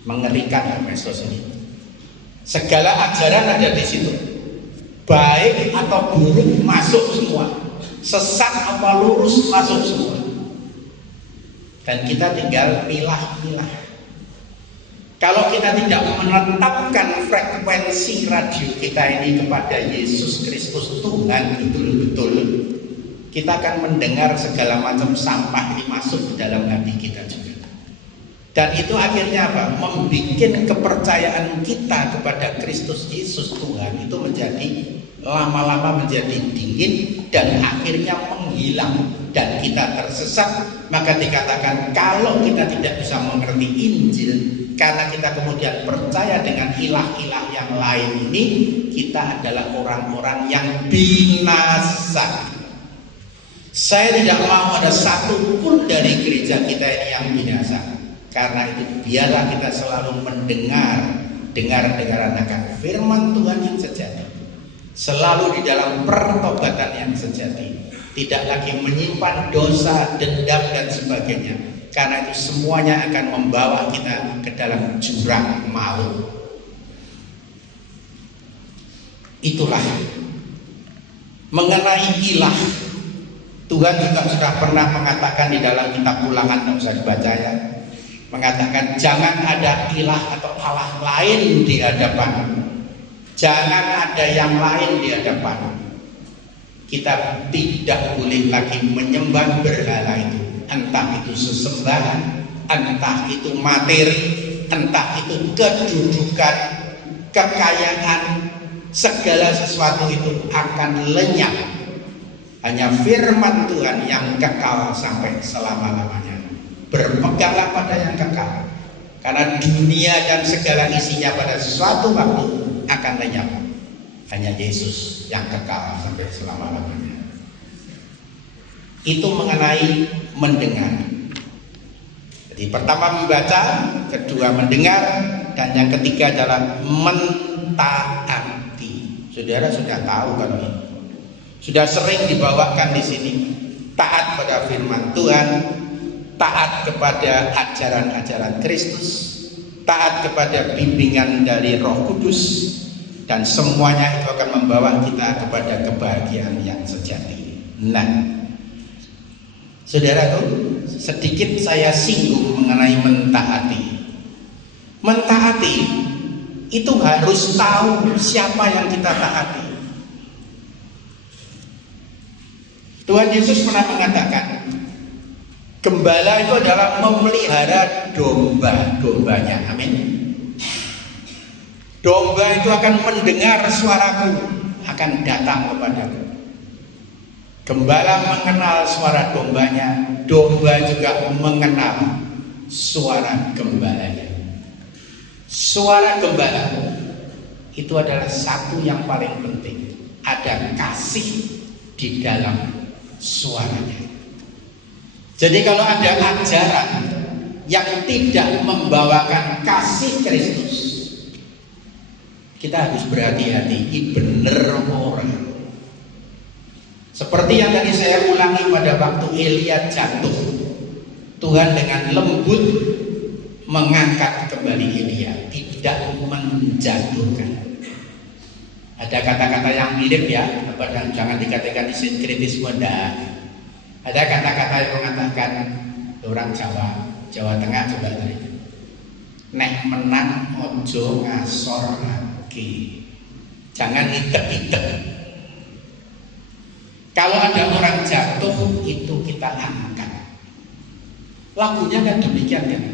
Mengerikan medsos ini. Segala ajaran ada di situ. Baik atau buruk masuk semua. Sesat apa lurus masuk semua. Dan kita tinggal milah-milah. Kalau kita tidak menetapkan frekuensi radio kita ini kepada Yesus Kristus Tuhan betul-betul, kita akan mendengar segala macam sampah ini masuk ke dalam hati kita juga. Dan itu akhirnya apa? Membikin kepercayaan kita kepada Kristus Yesus Tuhan itu menjadi lama-lama menjadi dingin dan akhirnya menghilang dan kita tersesat. Maka dikatakan kalau kita tidak bisa mengerti Injil karena kita kemudian percaya dengan ilah-ilah yang lain ini, kita adalah orang-orang yang binasa. Saya tidak mau ada satu pun dari gereja kita ini yang binasa. Karena itu biarlah kita selalu dengar-dengaran akan firman Tuhan yang sejati. Selalu di dalam pertobatan yang sejati. Tidak lagi menyimpan dosa, dendam dan sebagainya. Karena itu semuanya akan membawa kita ke dalam jurang maut. Itulah mengenai ilah. Tuhan juga sudah pernah mengatakan di dalam kitab Ulangan, tidak usah dibaca ya, mengatakan jangan ada ilah atau Allah lain di hadapan. Jangan ada yang lain di hadapan. Kita tidak boleh lagi menyembah berhala itu. Entah itu sesembahan, entah itu materi, entah itu kedudukan, kekayaan, segala sesuatu itu akan lenyap. Hanya firman Tuhan yang kekal sampai selama-lamanya. Berpeganglah pada yang kekal. Karena dunia dan segala isinya pada suatu waktu akan lenyap. Hanya Yesus yang kekal sampai selama-lamanya. Itu mengenai mendengar. Jadi pertama membaca, kedua mendengar, dan yang ketiga adalah mentaati. Saudara sudah tahu kan ini? Sudah sering dibawakan di sini. Taat pada firman Tuhan, taat kepada ajaran-ajaran Kristus, taat kepada bimbingan dari Roh Kudus, dan semuanya itu akan membawa kita kepada kebahagiaan yang sejati. Nah, saudaraku, sedikit saya singgung mengenai mentaati. Mentaati itu harus tahu siapa yang kita taati. Tuhan Yesus pernah mengatakan, gembala itu adalah memelihara domba-dombanya. Amin. Domba itu akan mendengar suaraku, akan datang kepadaku. Gembala mengenal suara dombanya, domba juga mengenal suara gembalanya. Suara gembala itu adalah satu yang paling penting. Ada kasih di dalam suaranya. Jadi kalau ada ajaran yang tidak membawakan kasih Kristus, Kita harus berhati-hati, ini bener orang. Seperti yang tadi saya ulangi pada waktu Elia jatuh, Tuhan dengan lembut mengangkat kembali Elia, tidak menjatuhkan. Ada kata-kata yang mirip ya, jangan dikatakan sinkretisme, enggak. Ada kata-kata yang mengatakan orang Jawa Tengah coba tadi. Nek menang ojo ngasor lagi, jangan itek-itek. Kalau ada orang jatuh itu kita angkat. Lagunya kan demikian kan.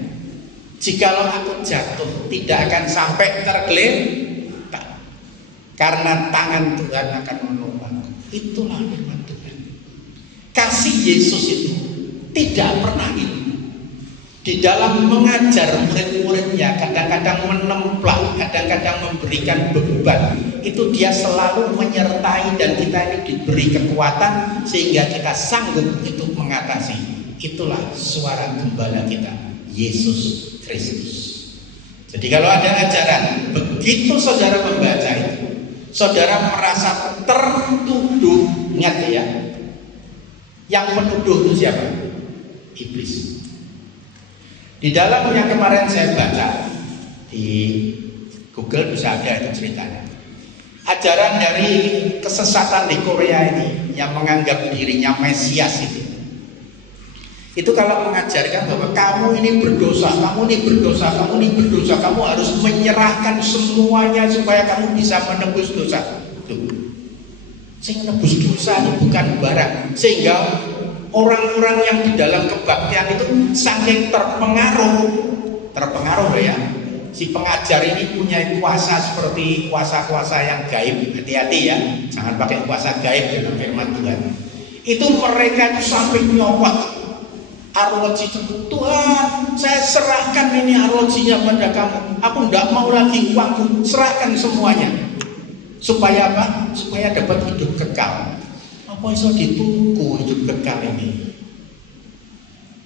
Jikalau aku jatuh tidak akan sampai tergeletak, karena tangan Tuhan akan menolong. Itulah firman Tuhan. Kasih Yesus itu tidak pernah itu. Di dalam mengajar murid-muridnya, kadang-kadang menemplak, kadang-kadang memberikan beban. Itu dia selalu menyertai dan kita ini diberi kekuatan sehingga kita sanggup untuk mengatasi. Itulah suara gembala kita, Yesus Kristus. Jadi kalau ada ajaran, begitu saudara membaca itu, saudara merasa tertuduh, ingat ya, yang menuduh itu siapa? Iblis. Di dalam yang kemarin saya baca di Google bisa ada itu ceritanya. Ajaran dari kesesatan di Korea ini yang menganggap dirinya Mesias itu kalau mengajarkan bahwa kamu ini berdosa, kamu ini berdosa, kamu ini berdosa, kamu harus menyerahkan semuanya supaya kamu bisa menebus dosa. Sing menebus dosa itu bukan barang, sehingga orang-orang yang di dalam kebaktian itu saking terpengaruh ya. Si pengajar ini punya kuasa seperti kuasa-kuasa yang gaib. Hati-hati ya, jangan pakai kuasa gaib dalam firman Tuhan. Itu mereka itu sampai nyopot arloji itu. Tuhan, saya serahkan ini arlojinya pada kamu. Aku tidak mau lagi uangku, serahkan semuanya. Supaya apa? Supaya dapat hidup kekal. Apa iso dituku hidup kekal ini?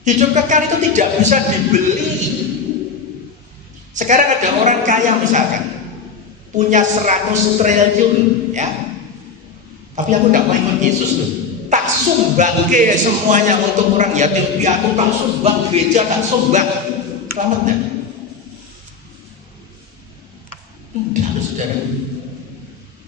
Hidup kekal itu tidak bisa dibeli. Sekarang ada orang kaya misalkan punya 100 triliun ya, tapi aku tidak mau ikut Yesus loh. Tak sumbang ke semuanya untuk orang yatim piatu, tak sumbang gereja, tak sumbang. Selamat enggak? Enggak, saudara.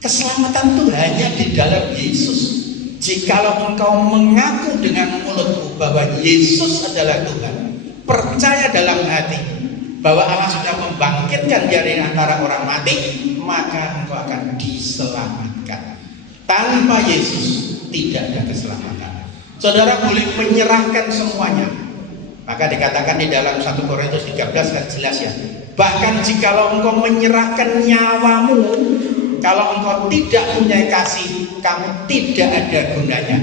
Keselamatan itu hanya di dalam Yesus. Jikalau engkau mengaku dengan mulutmu bahwa Yesus adalah Tuhan, percaya dalam hati bahwa Allah sudah membangkitkan dia dari antara orang mati, maka engkau akan diselamatkan. Tanpa Yesus tidak ada keselamatan. Saudara boleh menyerahkan semuanya. Maka dikatakan di dalam 1 Korintus 13 kan jelas ya. Bahkan jikalau engkau menyerahkan nyawamu, kalau engkau tidak punya kasih, kamu tidak ada gunanya.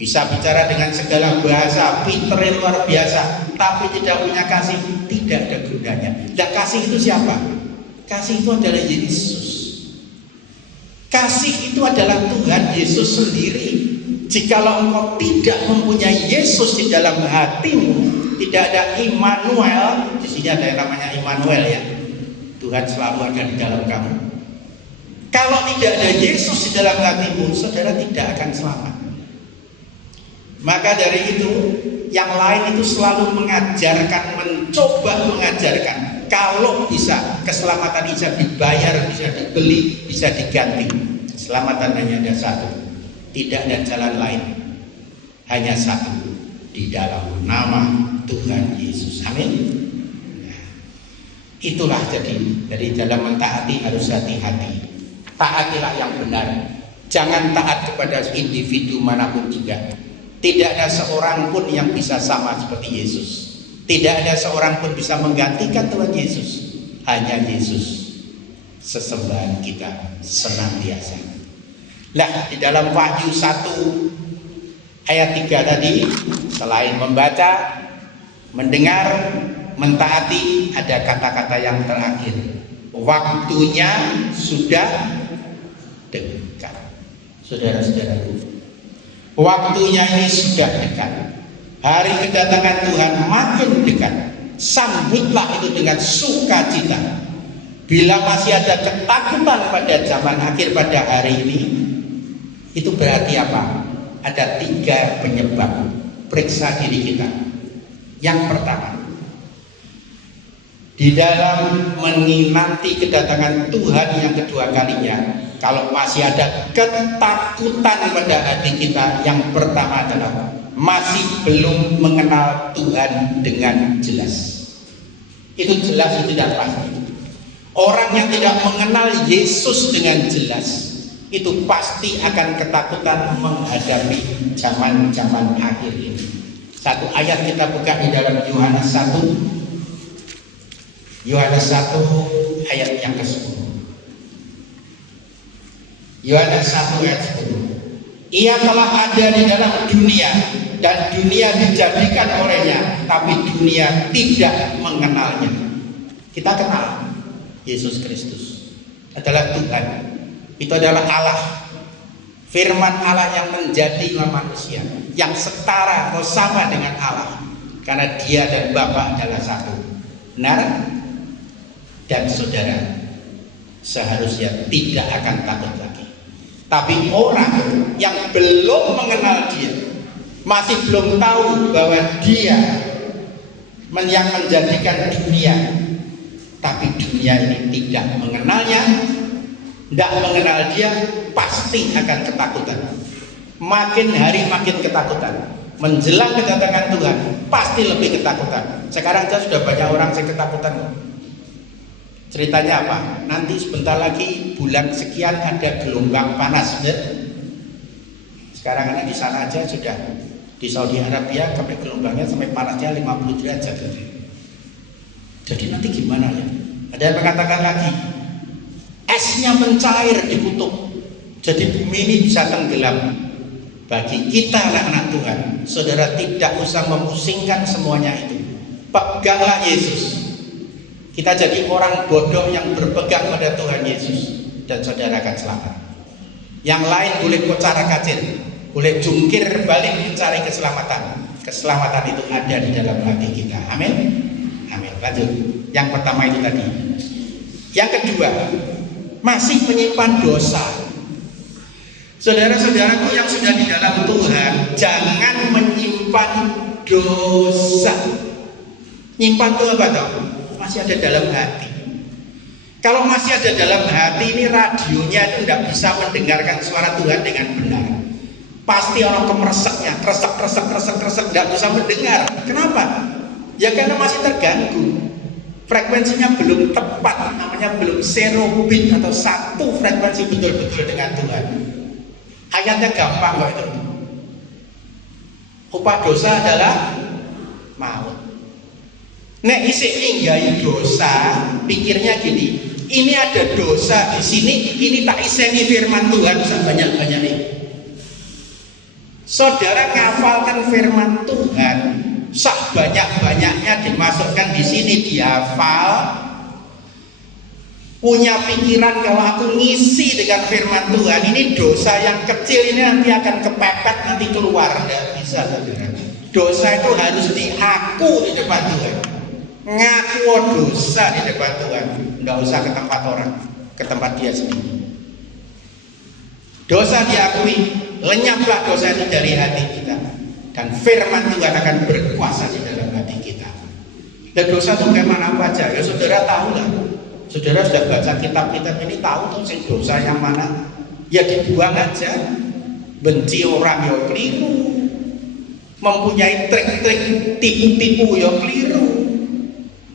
Bisa bicara dengan segala bahasa, pinter luar biasa, tapi tidak punya kasih, tidak ada gunanya. Dan kasih itu siapa? Kasih itu adalah Yesus. Kasih itu adalah Tuhan Yesus sendiri. Jikalau engkau tidak mempunyai Yesus di dalam hatimu, tidak ada Immanuel. Di sini ada yang namanya Immanuel ya. Tuhan selalu ada di dalam kamu. Kalau tidak ada Yesus di dalam hatimu, saudara tidak akan selamat. Maka dari itu, yang lain itu selalu mengajarkan, mencoba mengajarkan. Kalau bisa, keselamatan bisa dibayar, bisa dibeli, bisa diganti. Keselamatan hanya ada satu, tidak ada jalan lain, hanya satu, di dalam nama Tuhan Yesus. Amin. Nah, itulah jadi dari dalam mentaati harus hati-hati. Taatilah yang benar. Jangan taat kepada individu manapun juga. Tidak ada seorang pun yang bisa sama seperti Yesus. Tidak ada seorang pun bisa menggantikan Tuhan Yesus. Hanya Yesus sesembahan kita senantiasa. Nah, di dalam Wahyu 1 ayat 3 tadi, selain membaca, mendengar, mentaati, ada kata-kata yang terakhir. Waktunya sudah dekat. Saudara-saudaraku, waktunya ini sudah dekat. Hari kedatangan Tuhan makin dekat. Sambutlah itu dengan sukacita. Bila masih ada ketakutan pada zaman akhir pada hari ini, itu berarti apa? Ada 3 penyebab. Periksa diri kita. Yang pertama, di dalam menanti kedatangan Tuhan yang kedua kalinya, kalau masih ada ketakutan pada hati kita, yang pertama adalah masih belum mengenal Tuhan dengan jelas. Itu jelas, itu tidak pasti. Orang yang tidak mengenal Yesus dengan jelas, itu pasti akan ketakutan menghadapi zaman-zaman akhir ini. Satu ayat kita buka di dalam Yohanes 1. Yohanes 1 ayat yang ke-10. Yohanes 1 ayat 10. Ia telah ada di dalam dunia dan dunia dijadikan olehnya, tapi dunia tidak mengenalnya. Kita kenal Yesus Kristus adalah Tuhan. Itu adalah Allah, firman Allah yang menjadi manusia, yang setara atau sama dengan Allah, karena Dia dan Bapa adalah satu. Benar? Dan saudara seharusnya tidak akan takut lagi. Tapi orang yang belum mengenal Dia, masih belum tahu bahwa Dia yang menjadikan dunia, tapi dunia ini tidak mengenalnya, tidak mengenal Dia, pasti akan ketakutan. Makin hari makin ketakutan. Menjelang kedatangan Tuhan, pasti lebih ketakutan. Sekarang saja sudah banyak orang yang ketakutan. Ceritanya apa? Nanti sebentar lagi bulan sekian ada gelombang panas. Sekarang ini di sana aja sudah, di Saudi Arabia sampai gelombangnya sampai panasnya 50 derajat. Jadi nanti gimana ya? Ada yang mengatakan lagi, esnya mencair di kutub, jadi bumi ini bisa tenggelam. Bagi kita anak-anak Tuhan, saudara tidak usah memusingkan semuanya itu. Peganglah Yesus. Kita jadi orang bodoh yang berpegang pada Tuhan Yesus, dan saudara akan selamat. Yang lain boleh kocar-kacir, boleh jungkir balik mencari keselamatan. Keselamatan itu ada di dalam hati kita. Amin. Amin. Lanjut. Yang pertama itu tadi. Yang kedua, masih menyimpan dosa. Saudara-saudaraku yang sudah di dalam Tuhan, jangan menyimpan dosa. Nyimpan itu apa toh? Masih ada dalam hati. Kalau masih ada dalam hati, ini radionya itu tidak bisa mendengarkan suara Tuhan dengan benar. Pasti orang kemereseknya, kresek, tidak bisa mendengar. Kenapa? Ya karena masih terganggu. Frekuensinya belum tepat, namanya belum serobit atau satu frekuensi betul-betul dengan Tuhan. Ayatnya gampang kok itu. Upah dosa adalah maut. Nek isih ninggahi dosa, pikirnya gini, ini ada dosa di sini, ini tak iseni firman Tuhan sebanyak-banyak ini. Saudara ngafalkan firman Tuhan, sebanyak-banyaknya dimasukkan di sini, dihafal. Punya pikiran kalau aku ngisi dengan firman Tuhan, ini dosa yang kecil ini nanti akan kepepet, nanti keluar. Tidak bisa, saudara. Dosa itu harus diaku di depan Tuhan. Ngaku dosa di depan Tuhan. Tidak usah ke tempat orang, ke tempat dia sendiri. Dosa diakui, lenyaplah dosa itu dari hati kita, dan firman Tuhan akan berkuasa di dalam hati kita. Dan dosa itu kemana aja, ya saudara tahu lah. Saudara sudah baca kitab-kitab ini, tahu tuh sing dosa yang mana, ya dibuang aja. Benci orang ya keliru, mempunyai trik-trik tipu-tipu ya keliru.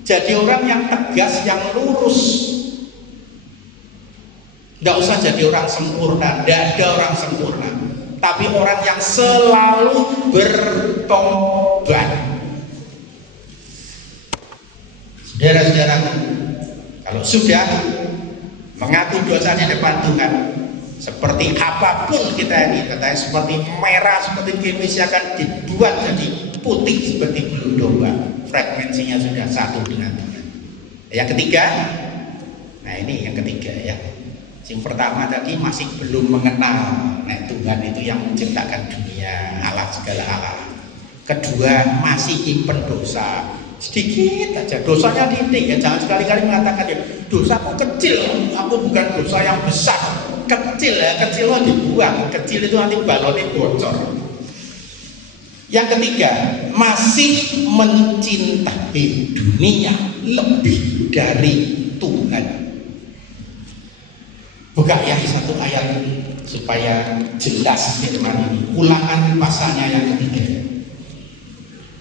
Jadi orang yang tegas, yang lurus. Tidak usah jadi orang sempurna, tidak ada orang sempurna, tapi orang yang selalu bertobat. Saudara-saudaraku, kalau sudah mengaku dosa di depan Tuhan, seperti apapun kita ini, katanya seperti merah, seperti kimis akan dibuat jadi putih seperti bulu domba. Frekuensinya sudah satu dengan Tuhan. Yang ketiga, nah ini yang ketiga ya. Yang pertama tadi masih belum mengenal Tuhan itu yang menciptakan dunia, Allah segala Allah. Kedua, masih nyimpen dosa. sedikit aja, dosanya titik ya. Jangan sekali-kali mengatakan ya dosaku kecil, aku bukan dosa yang besar. Kecil ya, kecil lo dibuang, kecil itu nanti balonnya bocor. Yang ketiga, masih mencintai dunia lebih dari Tuhan. Buka ya satu ayat supaya jelas firman ini. Ulangan pasalnya yang ketiga.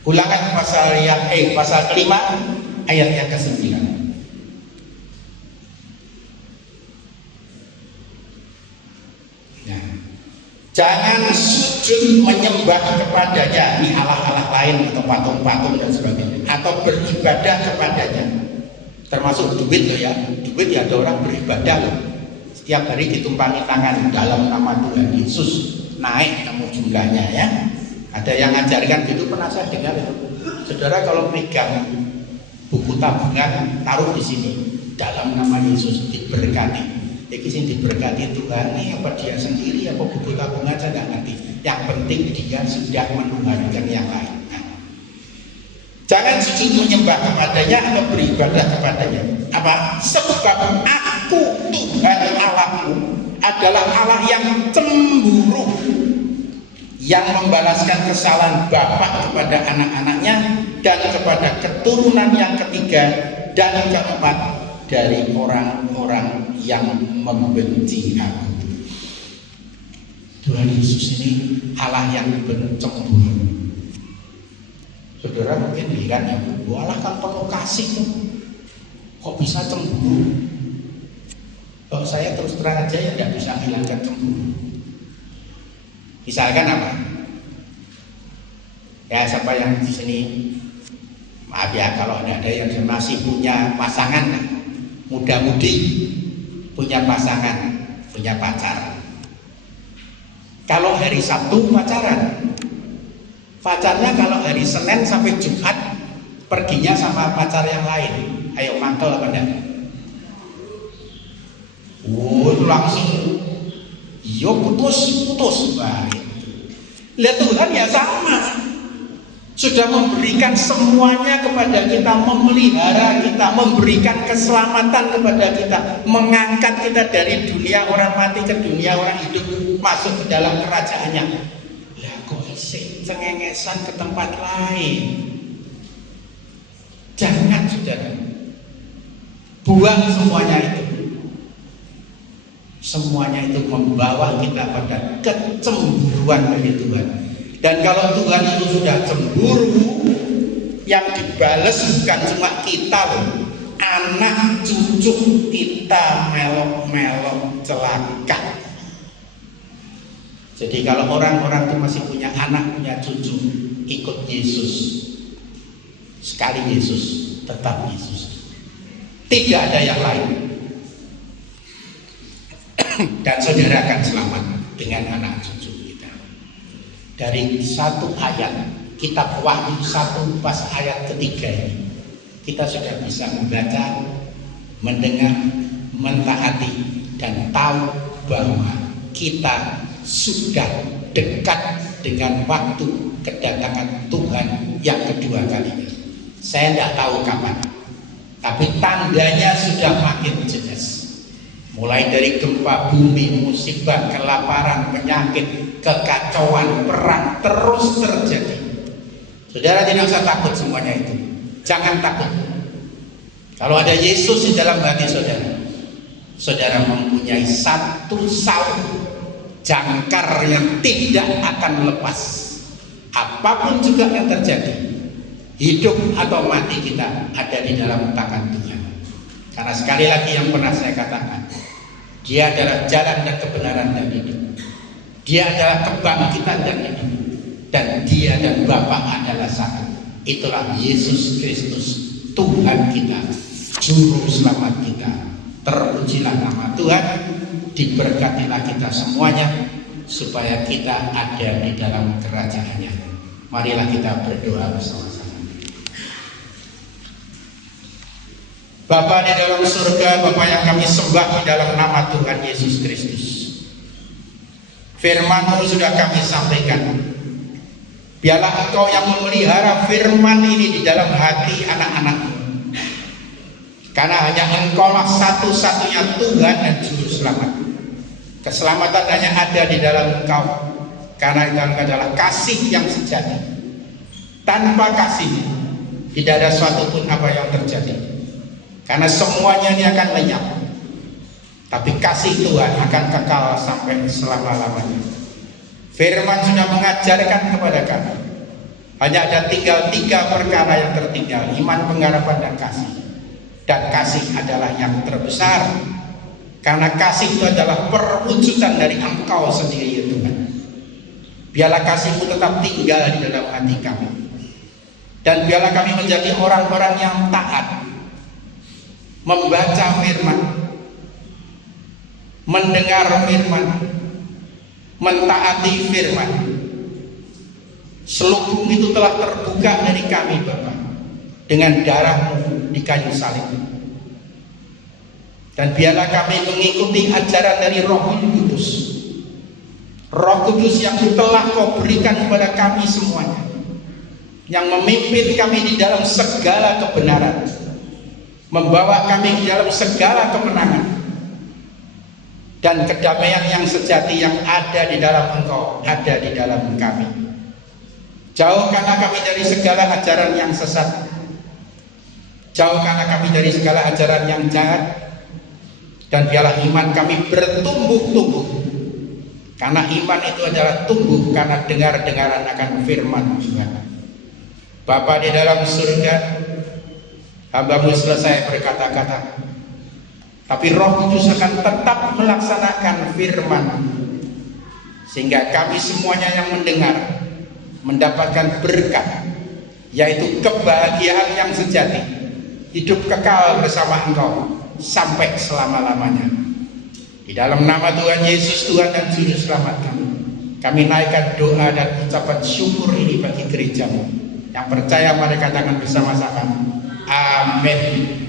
Ulangan pasal kelima ayat yang ke-9. Nah, jangan sujud menyembah kepadanya, ini Allah-Allah lain atau patung-patung dan sebagainya, atau beribadah kepadanya. Termasuk duit loh ya, duit ya ada orang beribadah loh. Setiap hari ditumpangi tangan dalam nama Tuhan Yesus, naik namun jumlahnya ya. Ada yang ngajarkan gitu, pernah saya dengar itu. Saudara kalau pegang buku tabungan taruh di sini dalam nama Yesus diberkati. Jadi sing diberkati Tuhan nih apa dia sendiri apa buku tabungan saya nggak ngerti. Yang penting dia sudah menuhankan yang lain. Nah, jangan sujud menyembah kepadanya atau beribadah kepadanya. Apa? Sebab aku Tuhan Allahmu adalah Allah yang cemburu, yang membalaskan kesalahan bapak kepada anak-anaknya dan kepada keturunan yang ketiga dan keempat dari orang-orang yang membenci aku. Tuhan Yesus ini Allah yang cemburu. Saudara mungkin lihat ya, Allah kan penuh kasih tuh. Kok bisa cemburu? Kalau saya terus terang aja ya tidak bisa hilangkan cemburu. Misalkan apa? Ya siapa yang di sini, maaf ya kalau ada yang masih punya pasangan, muda-mudi, punya pasangan, punya pacar. Kalau hari Sabtu pacaran, pacarnya kalau hari Senin sampai Jumat perginya sama pacar yang lain. Ayo mantel apa enggak? Itu langsung yo putus. Lihat Tuhan ya sama, sudah memberikan semuanya kepada kita, memelihara kita, memberikan keselamatan kepada kita, mengangkat kita dari dunia orang mati ke dunia orang hidup, masuk ke dalam kerajaannya. Lah kok isih cengengesan ke tempat lain? Jangan saudara, buang semuanya itu. Semuanya itu membawa kita pada kecemburuan dari Tuhan. Dan kalau Tuhan itu sudah cemburu, yang dibales bukan cuma kita loh, anak cucu kita melok-melok celaka. Jadi kalau orang-orang itu masih punya anak, punya cucu, ikut Yesus. Sekali Yesus, tetap Yesus. Tidak ada yang lain. Dan saudara akan selamat dengan anak cucu kita. Dari satu ayat kitab Wahyu 1 pas ayat ketiga ini, kita sudah bisa membaca, mendengar, mentaati, dan tahu bahwa kita sudah dekat dengan waktu kedatangan Tuhan yang kedua kali. Saya tidak tahu kapan, tapi tandanya sudah makin jelas. Mulai dari gempa bumi, musibah, kelaparan, penyakit, kekacauan, perang terus terjadi. Saudara tidak usah takut semuanya itu. Jangan takut. Kalau ada Yesus di dalam hati saudara, saudara mempunyai satu salib jangkar yang tidak akan lepas. Apapun juga yang terjadi, hidup atau mati kita ada di dalam tangan Tuhan. Karena sekali lagi yang pernah saya katakan, Dia adalah jalan dan kebenaran dan hidup. Dia adalah kebangkitan dan hidup. Dan Dia dan Bapa adalah satu. Itulah Yesus Kristus, Tuhan kita, Juru Selamat kita. Terpujilah nama Tuhan, diberkatilah kita semuanya, supaya kita ada di dalam kerajaan-Nya. Marilah kita berdoa bersama-sama. Bapa di dalam surga, Bapa yang kami sembah di dalam nama Tuhan Yesus Kristus. Firman-Mu sudah kami sampaikan. Biarlah Engkau yang memelihara firman ini di dalam hati anak-anak-Mu. Karena hanya Engkaulah satu-satunya Tuhan dan Juru Selamat. Keselamatan hanya ada di dalam Engkau. Karena itu adalah kasih yang sejati. Tanpa kasih tidak ada suatu pun apa yang terjadi. Karena semuanya ini akan lenyap. Tapi kasih Tuhan akan kekal sampai selama-lamanya. Firman sudah mengajarkan kepada kami. Hanya ada tinggal 3 perkara yang tertinggal: iman, pengharapan, dan kasih. Dan kasih adalah yang terbesar. Karena kasih itu adalah perwujudan dari Engkau sendiri ya Tuhan. Biarlah kasih-Mu tetap tinggal di dalam hati kami. Dan biarlah kami menjadi orang-orang yang taat, membaca firman, mendengar firman, mentaati firman. Selubung itu telah terbuka dari kami Bapa dengan darah-Mu di kayu salib. Dan biarlah kami mengikuti ajaran dari Roh Kudus. Roh Kudus yang telah Kau berikan kepada kami semuanya, yang memimpin kami di dalam segala kebenaran, membawa kami di dalam segala kemenangan dan kedamaian yang sejati yang ada di dalam Engkau, ada di dalam kami. Jauhkanlah kami dari segala ajaran yang sesat. Jauhkanlah kami dari segala ajaran yang jahat. Dan biarlah iman kami bertumbuh-tumbuh. Karena iman itu adalah tumbuh karena dengar-dengaran akan firman Tuhan. Bapa di dalam surga, hamba-Mu selesai berkata-kata, tapi Roh Kudus akan tetap melaksanakan firman, sehingga kami semuanya yang mendengar mendapatkan berkat, yaitu kebahagiaan yang sejati, hidup kekal bersama Engkau sampai selama-lamanya. Di dalam nama Tuhan Yesus, Tuhan dan Juru Selamat kami naikkan doa dan ucapan syukur ini bagi gereja-Mu. Yang percaya mari katakan bersama-sama, amin.